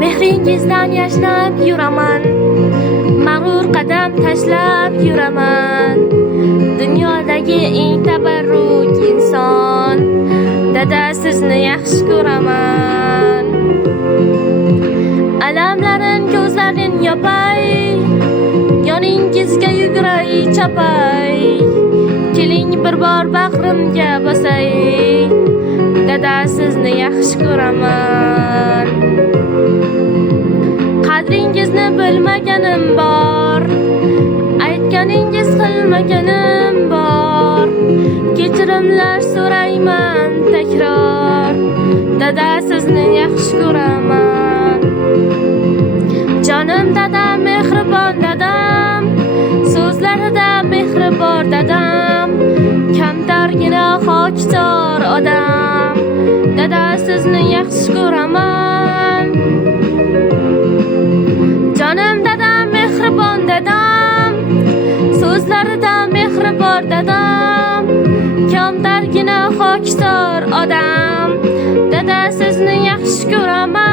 Mehringizdan yashnab yuraman, mag'rur qadam tashlab yuraman. Dunyodagi eng tabarruk inson, dada sizni yaxshi ko'raman. Alamlarin ko'zlarin yopay, yoningizga yuguray chapay. Keling bir bor bag'rimga bosay, dada sizni yaxshi ko'raman. Qadringizni bilmaganim bor, aytganingiz qilmaganim bor. Kechirimlar so'rayman takror, dada sizni yaxshi ko'raman. Jonim dadam, mehribon dadam, so'zlarida mehri bor dadam. Kamtargina xokisor odam, dada sizni yaxshi ko'raman. Jonim dadam, mehribon dadam, so'zlarida mehri bor dadam. Kamtargina xokisor odam, dada sizni yaxshi ko'raman.